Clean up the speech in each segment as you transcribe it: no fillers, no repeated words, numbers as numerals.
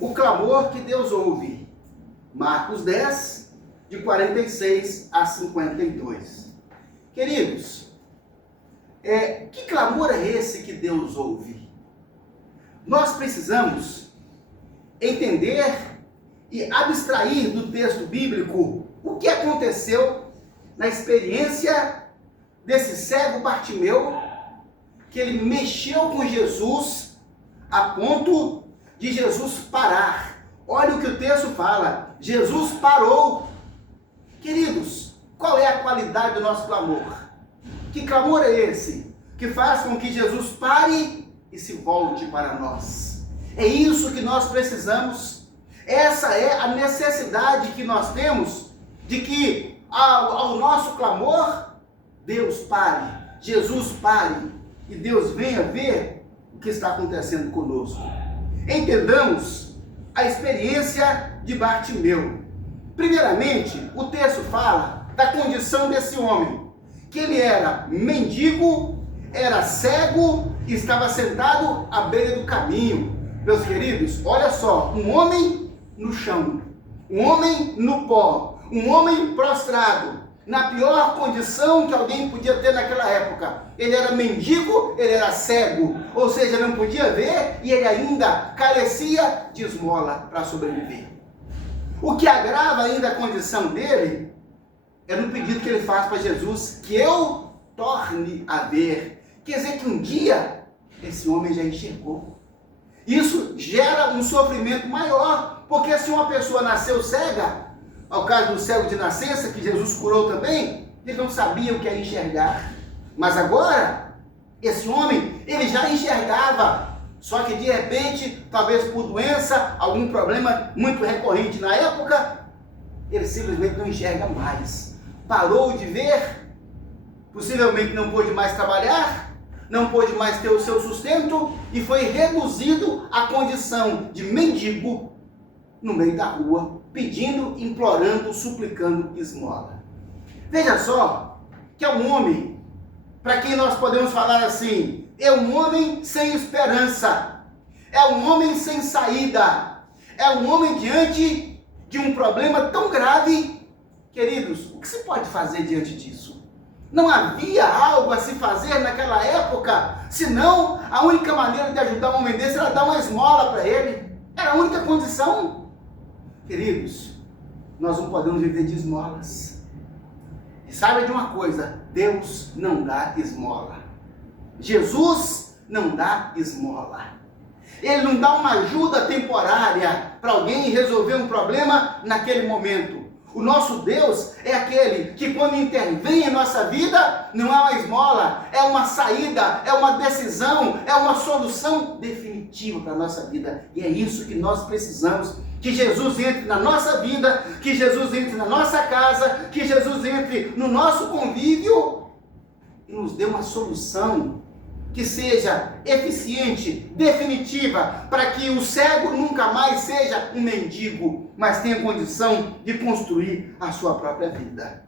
o clamor que Deus ouve. Marcos 10, de 46 a 52. Queridos, que clamor é esse que Deus ouve? Nós precisamos entender e abstrair do texto bíblico o que aconteceu na experiência desse cego Bartimeu, que ele mexeu com Jesus a ponto de Jesus parar. Olha o que o texto fala, Jesus parou. Queridos, qual é a qualidade do nosso clamor? Que clamor é esse que faz com que Jesus pare e se volte para nós? É isso que nós precisamos. Essa é a necessidade que nós temos de que ao nosso clamor, Deus pare, Jesus pare e Deus venha ver o que está acontecendo conosco. Entendamos a experiência de Bartimeu. Primeiramente, o texto fala da condição desse homem, que ele era mendigo, era cego e estava sentado à beira do caminho. Meus queridos, olha só, um homem no chão, um homem no pó, um homem prostrado, na pior condição que alguém podia ter naquela época. Ele era mendigo, ele era cego, ou seja, não podia ver e ele ainda carecia de esmola para sobreviver. O que agrava ainda a condição dele é no pedido que ele faz para Jesus, que eu torne a ver. Quer dizer que um dia esse homem já enxergou. Isso gera um sofrimento maior, porque se uma pessoa nasceu cega, ao caso do cego de nascença, que Jesus curou também, ele não sabia o que é enxergar. Mas agora, esse homem, ele já enxergava. Só que de repente, talvez por doença, algum problema muito recorrente na época, ele simplesmente não enxerga mais. Parou de ver, possivelmente não pôde mais trabalhar, não pôde mais ter o seu sustento e foi reduzido à condição de mendigo no meio da rua, pedindo, implorando, suplicando esmola. Veja só que é um homem, para quem nós podemos falar assim, é um homem sem esperança, é um homem sem saída, é um homem diante de um problema tão grave. Queridos, o que se pode fazer diante disso? Não havia algo a se fazer naquela época, senão a única maneira de ajudar um homem desse era dar uma esmola para ele. Era a única condição. Queridos, nós não podemos viver de esmolas. E saiba de uma coisa, Deus não dá esmola. Jesus não dá esmola. Ele não dá uma ajuda temporária para alguém resolver um problema naquele momento. O nosso Deus é aquele que quando intervém em nossa vida, não é uma esmola, é uma saída, é uma decisão, é uma solução definitiva para a nossa vida. E é isso que nós precisamos, que Jesus entre na nossa vida, que Jesus entre na nossa casa, que Jesus entre no nosso convívio e nos dê uma solução que seja eficiente, definitiva, para que o cego nunca mais seja um mendigo, mas tenha condição de construir a sua própria vida.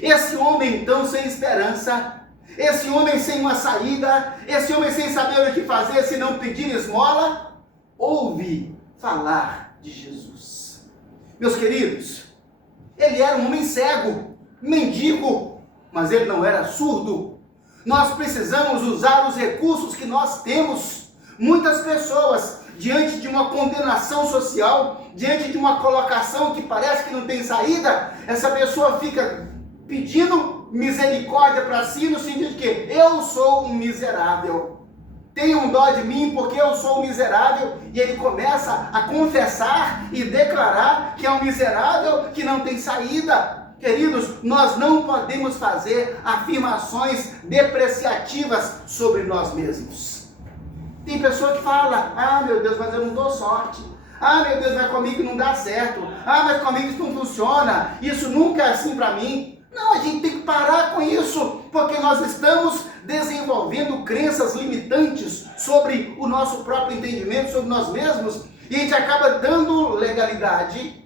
Esse homem então sem esperança, esse homem sem uma saída, esse homem sem saber o que fazer se não pedir esmola, ouve falar de Jesus. Meus queridos, ele era um homem cego, mendigo, mas ele não era surdo. Nós precisamos usar os recursos que nós temos. Muitas pessoas, diante de uma condenação social, diante de uma colocação que parece que não tem saída, essa pessoa fica pedindo misericórdia para si, no sentido de que eu sou um miserável. Tenham dó de mim porque eu sou um miserável. E ele começa a confessar e declarar que é um miserável, que não tem saída. Queridos, nós não podemos fazer afirmações depreciativas sobre nós mesmos. Tem pessoa que fala, meu Deus, mas eu não dou sorte. Meu Deus, mas comigo não dá certo. Mas comigo isso não funciona. Isso nunca é assim para mim. Não, a gente tem que parar com isso, porque nós estamos desenvolvendo crenças limitantes sobre o nosso próprio entendimento, sobre nós mesmos, e a gente acaba dando legalidade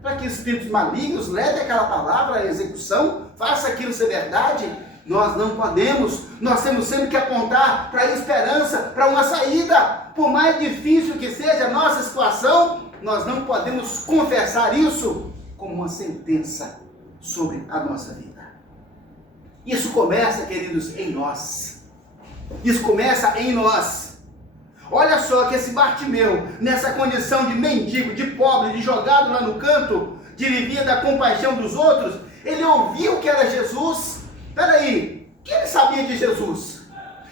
para que espíritos malignos levem aquela palavra à execução, faça aquilo ser verdade. Nós não podemos, nós temos sempre que apontar para a esperança, para uma saída. Por mais difícil que seja a nossa situação, nós não podemos confessar isso como uma sentença sobre a nossa vida. Isso começa, queridos, em nós. Isso começa em nós. Olha só que esse Bartimeu, nessa condição de mendigo, de pobre, de jogado lá no canto, de viver da compaixão dos outros, ele ouviu que era Jesus. Peraí, quem ele sabia de Jesus?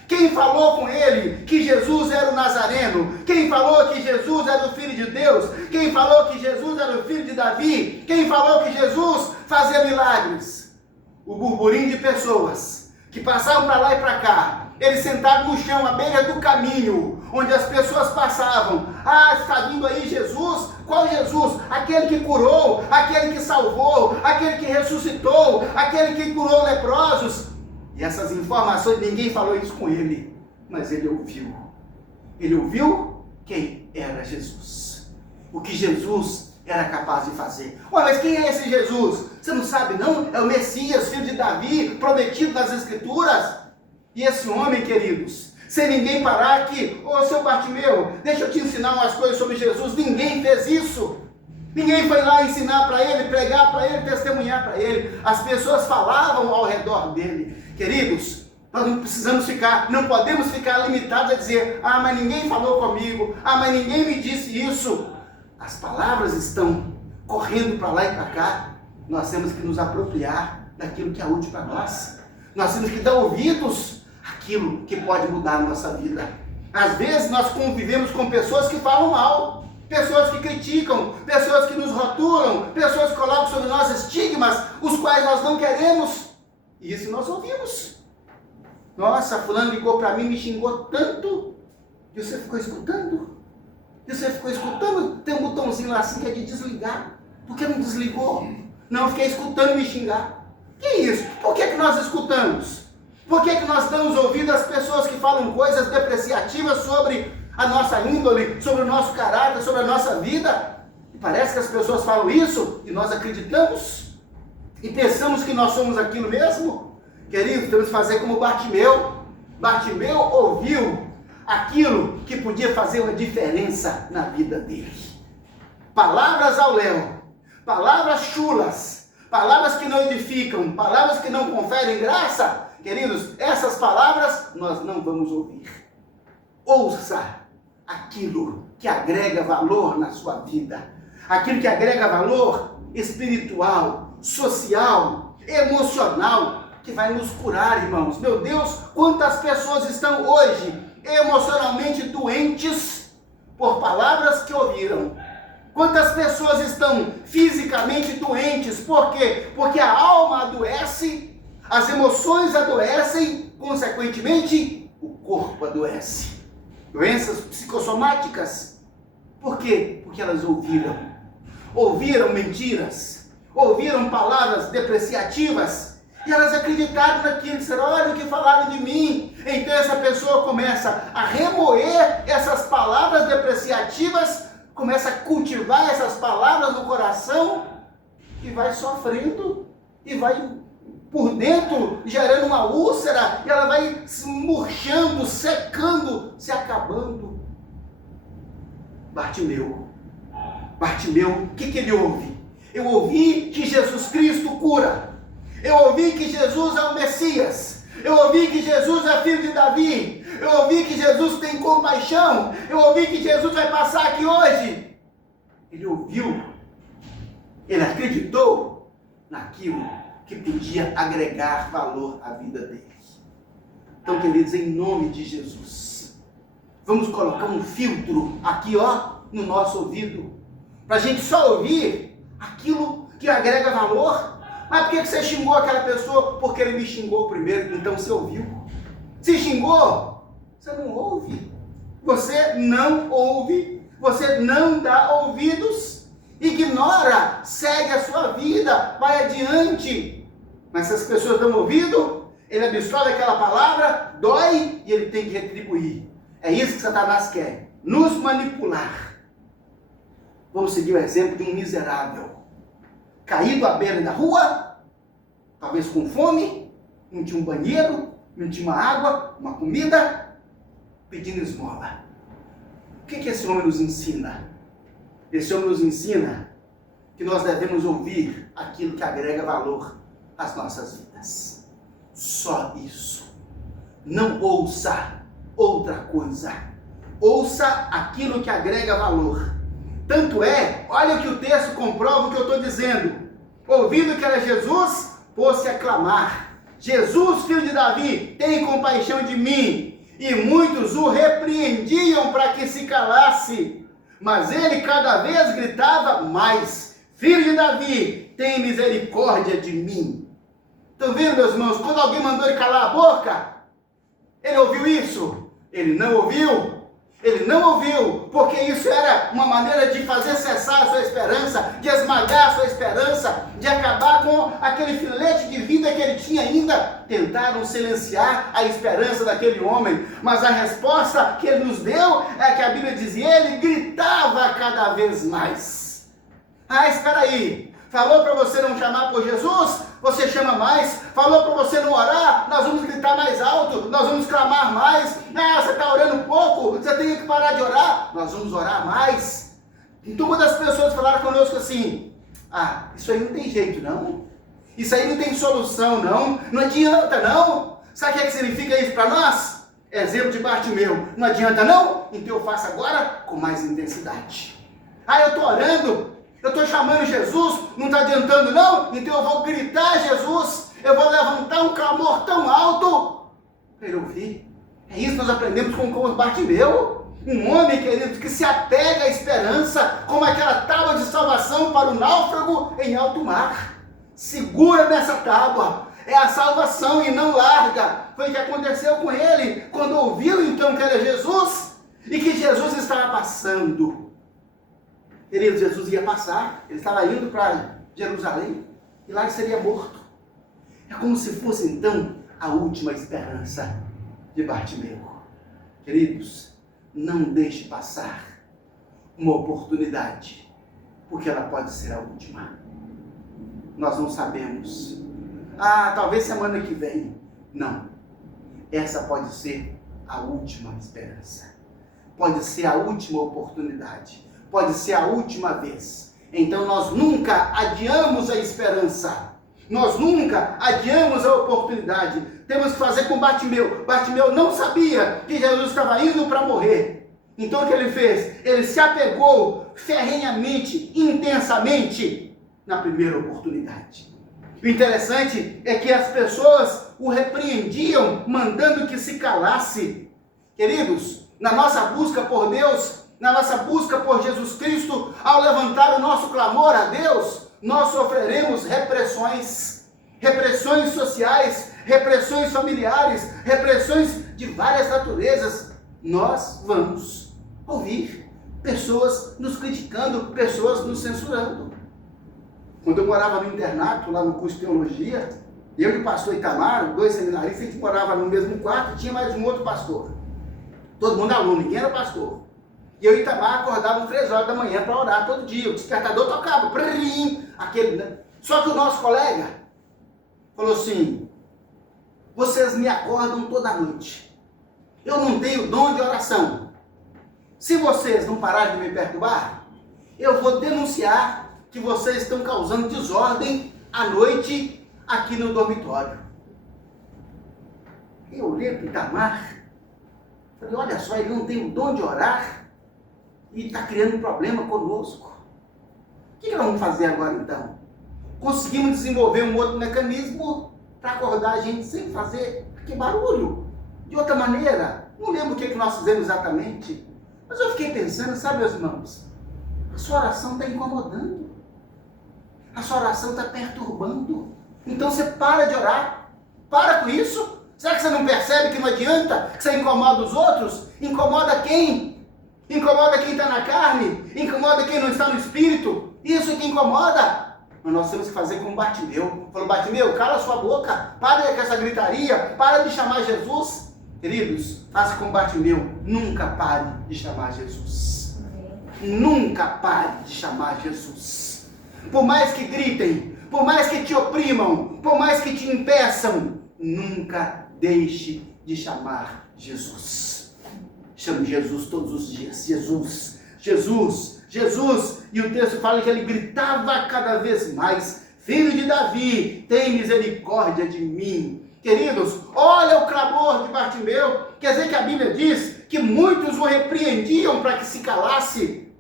Quem falou com ele que Jesus era o Nazareno? Quem falou que Jesus era o Filho de Deus? Quem falou que Jesus era o Filho de Davi? Quem falou que Jesus fazia milagres? O burburinho de pessoas que passavam para lá e para cá, ele sentado no chão, à beira do caminho, onde as pessoas passavam. Ah, está vindo aí Jesus? Qual Jesus? Aquele que curou, aquele que salvou, aquele que ressuscitou, aquele que curou leprosos. E essas informações, ninguém falou isso com ele, mas ele ouviu. Ele ouviu quem era Jesus. O que Jesus era capaz de fazer. Ué, mas quem é esse Jesus? Você não sabe não? É o Messias, filho de Davi, prometido nas Escrituras. E esse homem, queridos, sem ninguém parar aqui, ô seu Bartimeu, deixa eu te ensinar umas coisas sobre Jesus. Ninguém fez isso. Ninguém foi lá ensinar para ele, pregar para ele, testemunhar para ele. As pessoas falavam ao redor dele. Queridos, nós não podemos ficar limitados a dizer, ah, mas ninguém falou comigo, ah, mas ninguém me disse isso. As palavras estão correndo para lá e para cá. Nós temos que nos apropriar daquilo que é útil para nós. Nós temos que dar ouvidos àquilo que pode mudar a nossa vida. Às vezes nós convivemos com pessoas que falam mal, pessoas que criticam, pessoas que nos rotulam, pessoas que colocam sobre nós estigmas, os quais nós não queremos. E isso nós ouvimos. Nossa, fulano ligou para mim, me xingou tanto. E você ficou escutando? E você ficou escutando? Tem um botãozinho lá assim que é de desligar. Por que não desligou? Não, eu fiquei escutando me xingar. Que isso? Por que nós escutamos? Por que nós damos ouvido às pessoas que falam coisas depreciativas sobre a nossa índole, sobre o nosso caráter, sobre a nossa vida? E parece que as pessoas falam isso e nós acreditamos. E pensamos que nós somos aquilo mesmo? Queridos, temos que fazer como Bartimeu. Bartimeu ouviu aquilo que podia fazer uma diferença na vida dele. Palavras ao léu, palavras chulas, palavras que não edificam, palavras que não conferem graça. Queridos, essas palavras nós não vamos ouvir. Ouça aquilo que agrega valor na sua vida. Aquilo que agrega valor espiritual, social, emocional, que vai nos curar, irmãos. Meu Deus, quantas pessoas estão hoje emocionalmente doentes por palavras que ouviram. Quantas pessoas estão fisicamente doentes, por quê? Porque a alma adoece, as emoções adoecem, consequentemente, o corpo adoece. Doenças psicossomáticas. Por quê? Porque elas ouviram mentiras, ouviram palavras depreciativas, e elas acreditaram naquilo, disseram, olha o que falaram de mim. Então essa pessoa começa a remoer essas palavras depreciativas, começa a cultivar essas palavras no coração, e vai sofrendo, e vai por dentro gerando uma úlcera, e ela vai se murchando, secando, se acabando. Bartimeu, o que ele ouve? Eu ouvi que Jesus Cristo cura. Eu ouvi que Jesus é o Messias. Eu ouvi que Jesus é filho de Davi. Eu ouvi que Jesus tem compaixão. Eu ouvi que Jesus vai passar aqui hoje. Ele ouviu. Ele acreditou naquilo que podia agregar valor à vida dele. Então, queridos, em nome de Jesus, vamos colocar um filtro aqui, ó, no nosso ouvido, para a gente só ouvir aquilo que agrega valor. Mas por que você xingou aquela pessoa? Porque ele me xingou primeiro, então você ouviu. Se xingou, você não ouve. Você não ouve, você não dá ouvidos, ignora, segue a sua vida, vai adiante. Mas se as pessoas dão ouvido, ele absorve aquela palavra, dói e ele tem que retribuir. É isso que Satanás quer, nos manipular. Vamos seguir o exemplo de um miserável, caído à beira da rua, talvez com fome, não tinha um banheiro, não tinha uma água, uma comida, pedindo esmola. O que esse homem nos ensina? Esse homem nos ensina que nós devemos ouvir aquilo que agrega valor às nossas vidas. Só isso. Não ouça outra coisa. Ouça aquilo que agrega valor. Tanto é, olha o que o texto comprova o que eu estou dizendo. Ouvindo que era Jesus, pôs-se a clamar: Jesus, filho de Davi, tem compaixão de mim. E muitos o repreendiam para que se calasse. Mas ele cada vez gritava mais: Filho de Davi, tem misericórdia de mim. Estão vendo, meus irmãos? Quando alguém mandou ele calar a boca, ele ouviu isso? Ele não ouviu. Ele não ouviu, porque isso era uma maneira de fazer cessar a sua esperança, de esmagar a sua esperança, de acabar com aquele filete de vida que ele tinha ainda. Tentaram silenciar a esperança daquele homem, mas a resposta que ele nos deu é que a Bíblia dizia: ele gritava cada vez mais. Ah, espera aí. Falou para você não chamar por Jesus? Você chama mais. Falou para você não orar? Nós vamos gritar mais alto. Nós vamos clamar mais. Ah, você está orando pouco. Você tem que parar de orar. Nós vamos orar mais. Então, quando as pessoas falaram conosco assim: ah, isso aí não tem jeito não. Isso aí não tem solução não. Não adianta não. Sabe o que significa isso para nós? Exemplo de Bartimeu. Não adianta não? Então eu faço agora com mais intensidade. Ah, eu estou orando. Eu estou chamando Jesus, não está adiantando não? Então eu vou gritar Jesus, eu vou levantar um clamor tão alto para ele ouvir. É isso que nós aprendemos com Bartimeu, um homem, querido, que se apega à esperança, como aquela tábua de salvação para o náufrago em alto mar. Segura nessa tábua, é a salvação e não larga. Foi o que aconteceu com ele, quando ouviu então que era Jesus, e que Jesus estava passando. Querido, Jesus ia passar, ele estava indo para Jerusalém, e lá ele seria morto. É como se fosse então a última esperança de Bartimeu. Queridos, não deixe passar uma oportunidade, porque ela pode ser a última. Nós não sabemos. Ah, talvez semana que vem. Não. Essa pode ser a última esperança. Pode ser a última oportunidade. Pode ser a última vez. Então nós nunca adiamos a esperança. Nós nunca adiamos a oportunidade. Temos que fazer com Bartimeu. Bartimeu não sabia que Jesus estava indo para morrer. Então o que ele fez? Ele se apegou ferrenhamente, intensamente, na primeira oportunidade. O interessante é que as pessoas o repreendiam, mandando que se calasse. Queridos, na nossa busca por Deus, na nossa busca por Jesus Cristo, ao levantar o nosso clamor a Deus, nós sofreremos repressões sociais, repressões familiares, repressões de várias naturezas. Nós vamos ouvir pessoas nos criticando, pessoas nos censurando. Quando eu morava no internato, lá no curso de teologia, eu e o pastor Itamar, 2 seminaristas, a gente morava no mesmo quarto e tinha mais um outro pastor. Todo mundo aluno, ninguém era pastor. E eu e Itamar acordávamos 3 horas da manhã para orar todo dia. O despertador tocava, aquele, né? Só que o nosso colega falou assim: vocês me acordam toda noite. Eu não tenho dom de oração. Se vocês não pararem de me perturbar, eu vou denunciar que vocês estão causando desordem à noite aqui no dormitório. Eu olhei para o Itamar, falei: olha só, ele não tem o dom de orar e está criando um problema conosco. O que nós vamos fazer agora então? Conseguimos desenvolver um outro mecanismo para acordar a gente sem fazer aquele barulho. De outra maneira, não lembro o que nós fizemos exatamente, mas eu fiquei pensando, sabe, meus irmãos, a sua oração está incomodando, a sua oração está perturbando. Então você para de orar, para com isso. Será que você não percebe que não adianta, que você incomoda os outros? Incomoda quem? Incomoda quem está na carne, incomoda quem não está no espírito. Isso que incomoda. Mas nós temos que fazer como Bartimeu. Falou: Bartimeu, cala sua boca, para com essa gritaria, para de chamar Jesus. Queridos, faça como Bartimeu, nunca pare de chamar Jesus. Nunca pare de chamar Jesus. Por mais que gritem, por mais que te oprimam, por mais que te impeçam, nunca deixe de chamar Jesus. Chame Jesus todos os dias. Jesus, Jesus, Jesus, e o texto fala que ele gritava cada vez mais: Filho de Davi, tem misericórdia de mim. Queridos, olha o clamor de Bartimeu. Quer dizer que a Bíblia diz que muitos o repreendiam para que se calasse,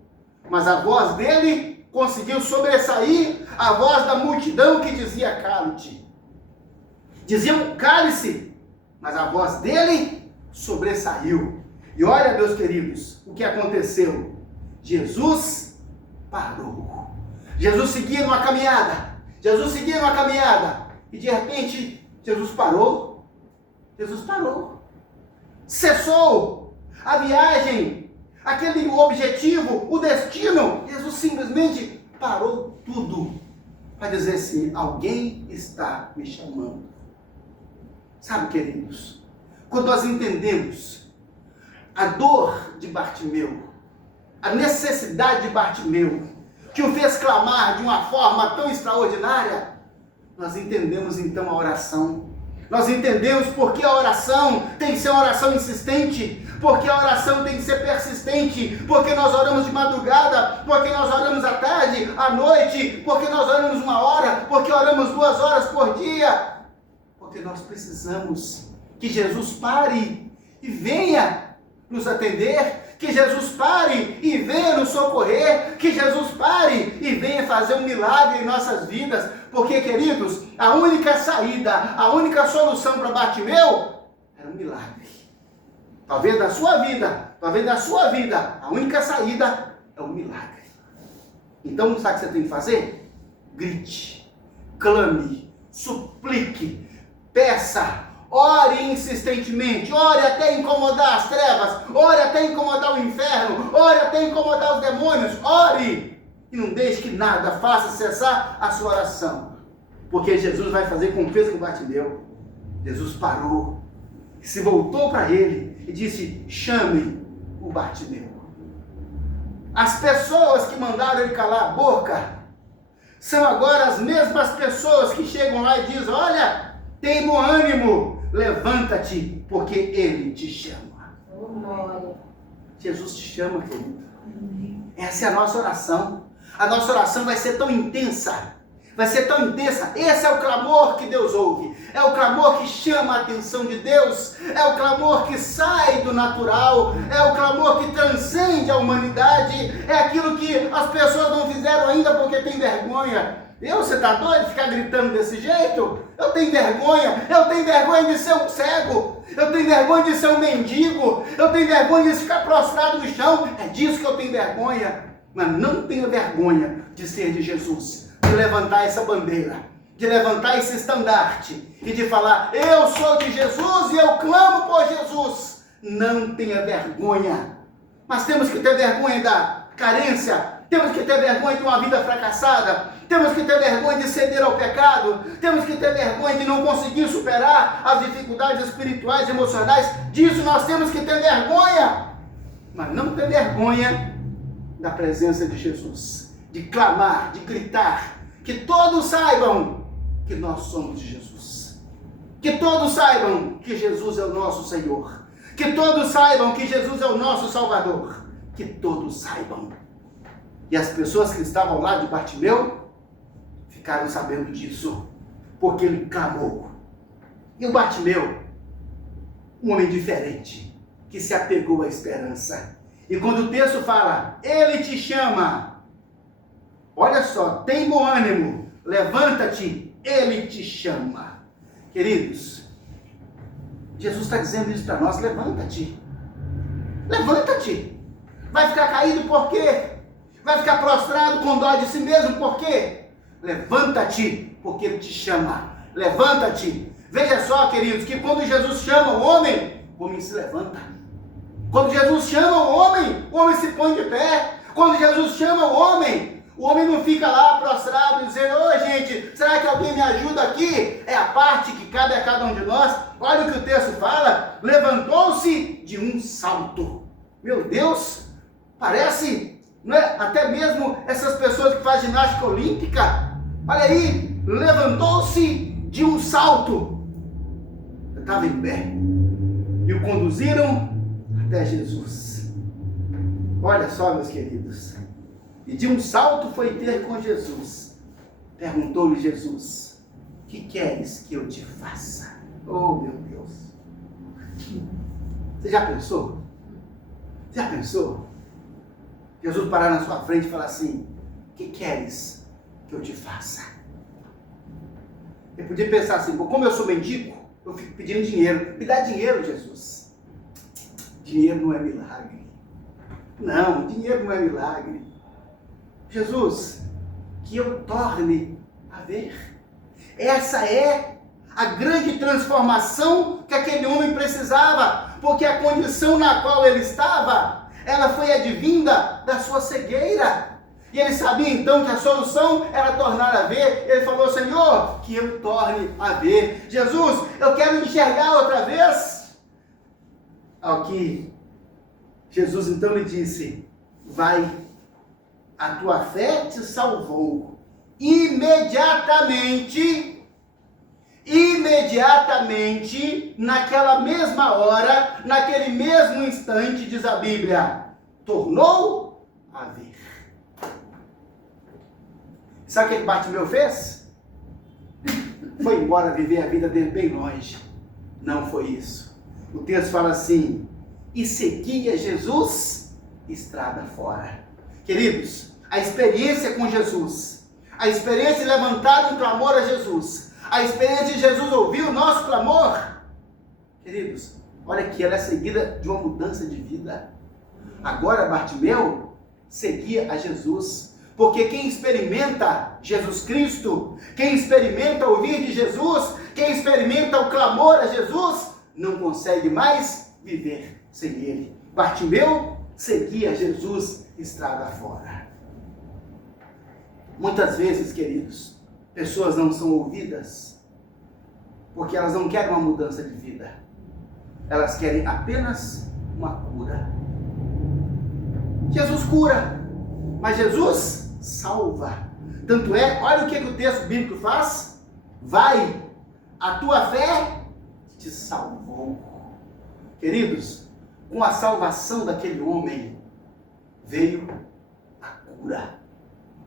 mas a voz dele conseguiu sobressair a voz da multidão que dizia: cale-te. Diziam: cale-se, mas a voz dele sobressaiu. E olha, meus queridos, o que aconteceu. Jesus parou. Jesus seguia numa caminhada. Jesus seguia numa caminhada. E de repente, Jesus parou. Jesus parou. Cessou a viagem, aquele objetivo, o destino. Jesus simplesmente parou tudo para dizer assim: alguém está me chamando. Sabe, queridos, quando nós entendemos a dor de Bartimeu, a necessidade de Bartimeu, que o fez clamar de uma forma tão extraordinária, nós entendemos então a oração. Nós entendemos porque a oração tem que ser uma oração insistente, porque a oração tem que ser persistente, porque nós oramos de madrugada, porque nós oramos à tarde, à noite, porque nós oramos 1 hora, porque oramos 2 horas por dia, porque nós precisamos que Jesus pare e venha nos atender, que Jesus pare e venha nos socorrer, que Jesus pare e venha fazer um milagre em nossas vidas, porque, queridos, a única saída, a única solução para Bartimeu era um milagre. Talvez na sua vida, a única saída é um milagre. Então, sabe o que você tem que fazer? Grite, clame, suplique, peça, ore insistentemente, ore até incomodar as trevas, ore até incomodar o inferno, ore até incomodar os demônios, ore! E não deixe que nada faça cessar a sua oração, porque Jesus vai fazer como fez com Bartimeu. Jesus parou, se voltou para ele e disse: chame o Bartimeu. As pessoas que mandaram ele calar a boca são agora as mesmas pessoas que chegam lá e dizem: olha, tem bom ânimo, levanta-te, porque ele te chama. Jesus te chama, querido. Essa é a nossa oração. A nossa oração vai ser tão intensa. Vai ser tão intensa. Esse é o clamor que Deus ouve. É o clamor que chama a atenção de Deus. É o clamor que sai do natural. É o clamor que transcende a humanidade. É aquilo que as pessoas não fizeram ainda porque tem vergonha. Você está doido de ficar gritando desse jeito? Eu tenho vergonha de ser um cego, eu tenho vergonha de ser um mendigo, eu tenho vergonha de ficar prostrado no chão, é disso que eu tenho vergonha. Mas não tenha vergonha de ser de Jesus, de levantar essa bandeira, de levantar esse estandarte e de falar: eu sou de Jesus e eu clamo por Jesus. Não tenha vergonha. Mas temos que ter vergonha da carência, temos que ter vergonha de uma vida fracassada, temos que ter vergonha de ceder ao pecado, temos que ter vergonha de não conseguir superar as dificuldades espirituais e emocionais. Disso nós temos que ter vergonha, mas não ter vergonha da presença de Jesus, de clamar, de gritar, que todos saibam que nós somos de Jesus, que todos saibam que Jesus é o nosso Senhor, que todos saibam que Jesus é o nosso Salvador, que todos saibam. E as pessoas que estavam lá de Bartimeu ficaram sabendo disso, porque ele clamou. E o Bartimeu, um homem diferente, que se apegou à esperança. E quando o texto fala: ele te chama, olha só, tem bom ânimo, levanta-te, ele te chama. Queridos, Jesus está dizendo isso para nós: levanta-te, levanta-te. Vai ficar caído por quê? Vai ficar prostrado com dó de si mesmo por quê? Levanta-te, porque ele te chama. Levanta-te. Veja só, queridos, que quando Jesus chama o homem se levanta. Quando Jesus chama o homem se põe de pé. Quando Jesus chama o homem não fica lá prostrado dizendo: ô gente, será que alguém me ajuda aqui? É a parte que cabe a cada um de nós. Olha o que o texto fala: levantou-se de um salto. Meu Deus, parece, não é? Até mesmo essas pessoas que fazem ginástica olímpica. Olha aí, levantou-se de um salto. Eu estava em pé e o conduziram até Jesus. Olha só, meus queridos, E de um salto foi ter com Jesus. Perguntou-lhe Jesus: que queres que eu te faça? Oh, meu Deus! Você já pensou? Já pensou? Jesus parar na sua frente e falar assim: que queres que eu te faça? Ele podia pensar assim: como eu sou mendigo, eu fico pedindo dinheiro. Me dá dinheiro, Jesus. Dinheiro não é milagre. Não, dinheiro não é milagre. Jesus, que eu torne a ver. Essa é a grande transformação que aquele homem precisava, porque a condição na qual ele estava, ela foi advinda da sua cegueira. E ele sabia então que a solução era tornar a ver. Ele falou: Senhor, que eu torne a ver. Jesus, eu quero enxergar outra vez. Ao que Jesus então lhe disse: vai, a tua fé te salvou. Imediatamente, naquela mesma hora, naquele mesmo instante, diz a Bíblia, tornou a ver. Sabe o que Bartimeu fez? Foi embora viver a vida dele bem longe. Não foi isso. O texto fala assim: e seguia Jesus estrada fora. Queridos, a experiência com Jesus, a experiência de levantar um clamor a Jesus, a experiência de Jesus ouvir o nosso clamor, queridos, olha que ela é seguida de uma mudança de vida. Agora Bartimeu seguia a Jesus, porque quem experimenta Jesus Cristo, quem experimenta ouvir de Jesus, quem experimenta o clamor a Jesus, não consegue mais viver sem ele. Bartimeu seguia Jesus estrada fora. Muitas vezes, queridos, pessoas não são ouvidas porque elas não querem uma mudança de vida. Elas querem apenas uma cura. Jesus cura, mas Jesus salva. Tanto é, olha o que o texto bíblico faz. Vai, a tua fé te salvou. Queridos, com a salvação daquele homem, veio a cura.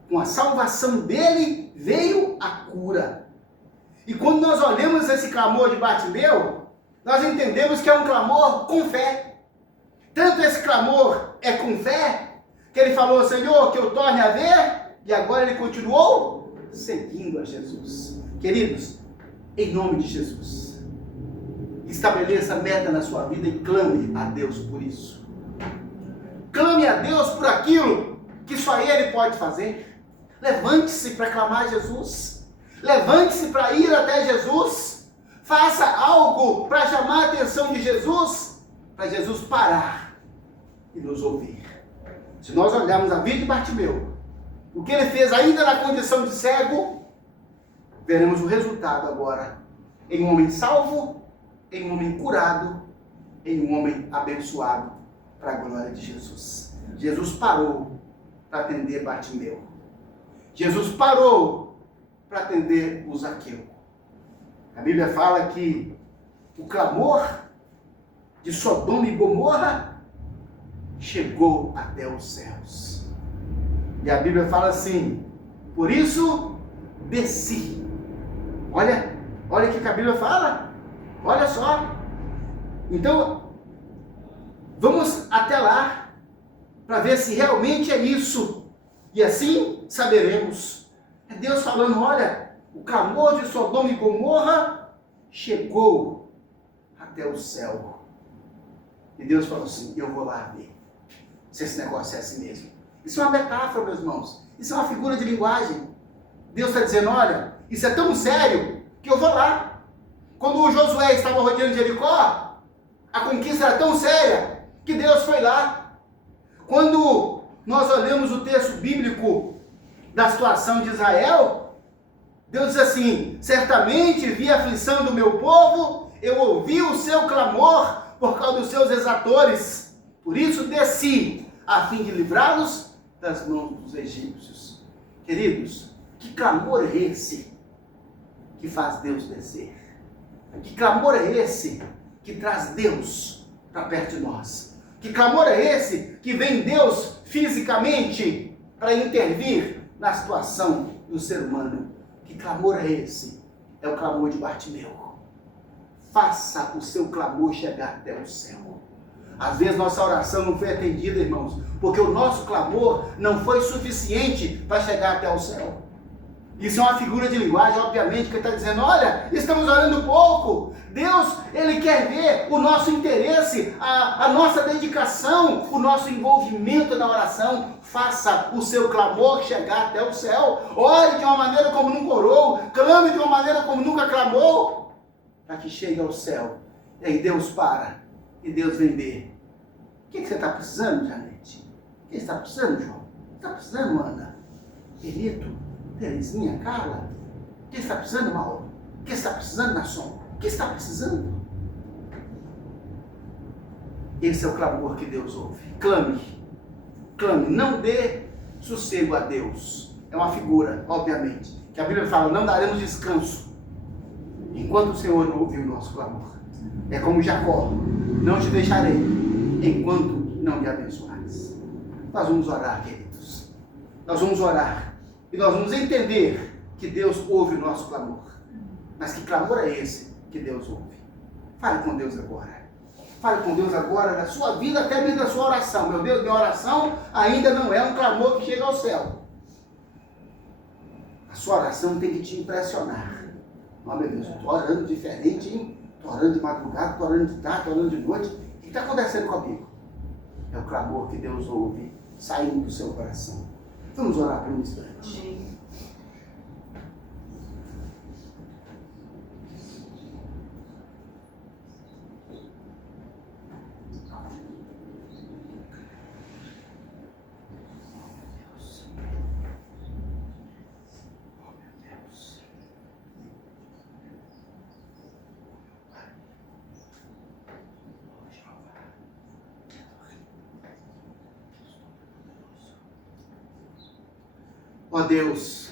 Com a salvação dele, veio a cura. E quando nós olhamos esse clamor de Bartimeu, nós entendemos que é um clamor com fé. Tanto esse clamor é com fé, que ele falou: Senhor, que eu torne a ver, e agora ele continuou seguindo a Jesus. Queridos, em nome de Jesus, estabeleça meta na sua vida e clame a Deus por isso. Clame a Deus por aquilo que só Ele pode fazer. Levante-se para clamar a Jesus. Levante-se para ir até Jesus. Faça algo para chamar a atenção de Jesus, para Jesus parar e nos ouvir. Se nós olharmos a vida de Bartimeu, o que ele fez ainda na condição de cego, veremos o resultado agora em um homem salvo, em um homem curado, em um homem abençoado para a glória de Jesus. Jesus parou para atender Bartimeu. Jesus parou para atender o Zaqueu. A Bíblia fala que o clamor de Sodoma e Gomorra chegou até os céus. E a Bíblia fala assim: por isso desci. Olha o que a Bíblia fala. Olha só. Então, vamos até lá para ver se realmente é isso. E assim saberemos. É Deus falando: olha, o clamor de Sodoma e Gomorra chegou até o céu. E Deus falou assim: eu vou lá ver se esse negócio é assim mesmo. Isso é uma metáfora, meus irmãos. Isso é uma figura de linguagem. Deus está dizendo: olha, isso é tão sério que eu vou lá. Quando o Josué estava rodeando Jericó, a conquista era tão séria que Deus foi lá. Quando nós olhamos o texto bíblico da situação de Israel, Deus diz assim: certamente vi a aflição do meu povo, eu ouvi o seu clamor por causa dos seus exatores, por isso desci, a fim de livrá-los das mãos dos egípcios. Queridos, que clamor é esse que faz Deus descer? Que clamor é esse que traz Deus para perto de nós? Que clamor é esse que vem Deus fisicamente para intervir na situação do ser humano. Que clamor é esse? É o clamor de Bartimeu. Faça o seu clamor chegar até o céu. Às vezes nossa oração não foi atendida, irmãos, porque o nosso clamor não foi suficiente para chegar até o céu. Isso é uma figura de linguagem, obviamente, que ele está dizendo, olha, estamos orando pouco. Deus, Ele quer ver o nosso interesse, a nossa dedicação, o nosso envolvimento na oração. Faça o seu clamor chegar até o céu. Ore de uma maneira como nunca orou, clame de uma maneira como nunca clamou, para que chegue ao céu. E aí Deus para, e Deus vem ver. O que você está precisando, Janete? O que você está precisando, João? O que está precisando, Ana? Benito? Terezinha, Carla? O que está precisando, Mauro? O que está precisando, Nasson? O que está precisando? Esse é o clamor que Deus ouve. Clame. Clame. Não dê sossego a Deus. É uma figura, obviamente, que a Bíblia fala, não daremos descanso enquanto o Senhor não ouvir o nosso clamor. É como Jacó, não te deixarei enquanto não me abençoares. Nós vamos orar, queridos. Nós vamos orar. E nós vamos entender que Deus ouve o nosso clamor. Mas que clamor é esse que Deus ouve? Fale com Deus agora. Fale com Deus agora na sua vida, até mesmo na sua oração. Meu Deus, minha oração ainda não é um clamor que chega ao céu. A sua oração tem que te impressionar. Oh, meu Deus, eu estou orando diferente, hein? Estou orando de madrugada, estou orando de tarde, estou orando de noite. O que está acontecendo comigo? É o clamor que Deus ouve saindo do seu coração. Vamos orar por um instante. Ó Deus,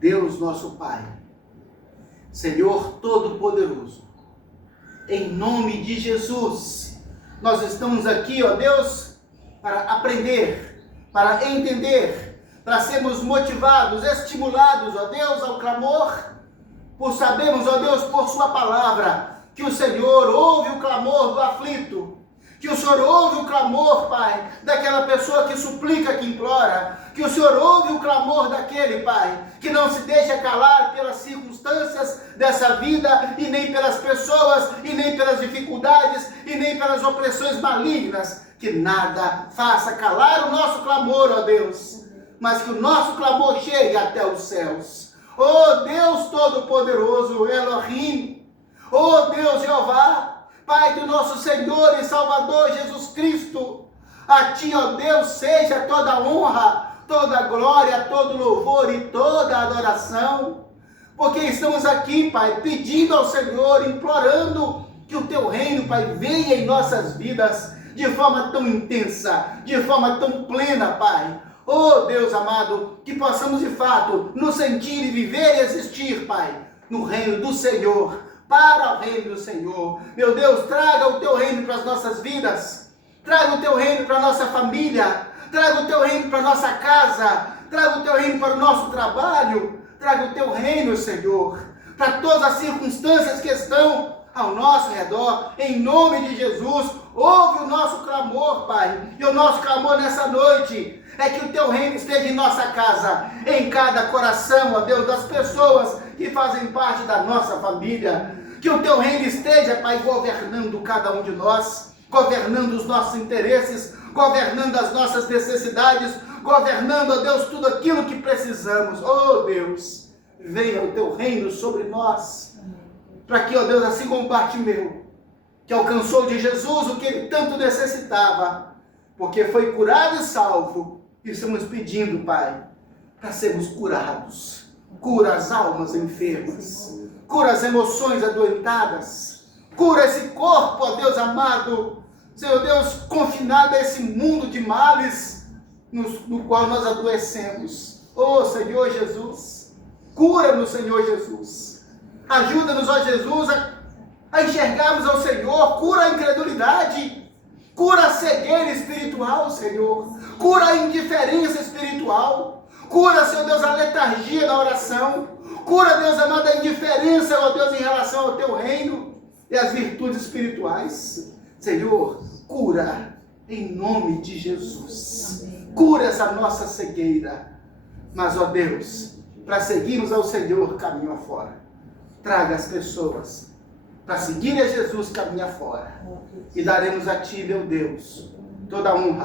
Deus nosso Pai, Senhor Todo-Poderoso, em nome de Jesus, nós estamos aqui, ó Deus, para aprender, para entender, para sermos motivados, estimulados, ó Deus, ao clamor, por sabermos, ó Deus, por sua palavra, que o Senhor ouve o clamor do aflito, que o Senhor ouve o clamor, Pai, daquela pessoa que suplica, que implora, que o Senhor ouve o clamor daquele, Pai, que não se deixa calar pelas circunstâncias dessa vida, e nem pelas pessoas, e nem pelas dificuldades, e nem pelas opressões malignas, que nada faça calar o nosso clamor, ó Deus, mas que o nosso clamor chegue até os céus. Ó Deus Todo-Poderoso, Elohim, ó Deus Jeová, Pai do nosso Senhor e Salvador Jesus Cristo, a Ti, ó Deus, seja toda honra, toda glória, todo louvor e toda adoração, porque estamos aqui, Pai, pedindo ao Senhor, implorando que o Teu reino, Pai, venha em nossas vidas de forma tão intensa, de forma tão plena, Pai. Oh Deus amado, que possamos de fato nos sentir e viver e existir, Pai, no reino do Senhor, para o reino do Senhor. Meu Deus, traga o Teu reino para as nossas vidas, traga o Teu reino para a nossa família, traga o Teu reino para a nossa casa, traga o Teu reino para o nosso trabalho, traga o Teu reino, Senhor, para todas as circunstâncias que estão ao nosso redor, em nome de Jesus. Ouve o nosso clamor, Pai, e o nosso clamor nessa noite é que o Teu reino esteja em nossa casa, em cada coração, ó Deus, das pessoas que fazem parte da nossa família, que o Teu reino esteja, Pai, governando cada um de nós, governando os nossos interesses, governando as nossas necessidades, governando, ó Deus, tudo aquilo que precisamos. Oh Deus, venha o Teu reino sobre nós, para que, ó Deus, assim como Bartimeu, que alcançou de Jesus o que ele tanto necessitava, porque foi curado e salvo, e estamos pedindo, Pai, para sermos curados. Cura as almas enfermas, cura as emoções adoentadas, cura esse corpo, ó Deus amado, Senhor Deus, confinado a esse mundo de males no qual nós adoecemos. Oh Senhor Jesus, cura-nos, Senhor Jesus, ajuda-nos, ó Jesus, a enxergarmos ao Senhor, cura a incredulidade, Cura a cegueira espiritual, Senhor. Cura a indiferença espiritual. Cura, Senhor Deus, a letargia da oração. Cura, Deus amado, a indiferença, ó Deus, em relação ao teu reino e as virtudes espirituais. Senhor, cura em nome de Jesus. Cura essa nossa cegueira. Mas, ó Deus, para seguirmos ao Senhor caminho afora, traga as pessoas para seguir a Jesus caminho afora. E daremos a Ti, meu Deus, toda a honra,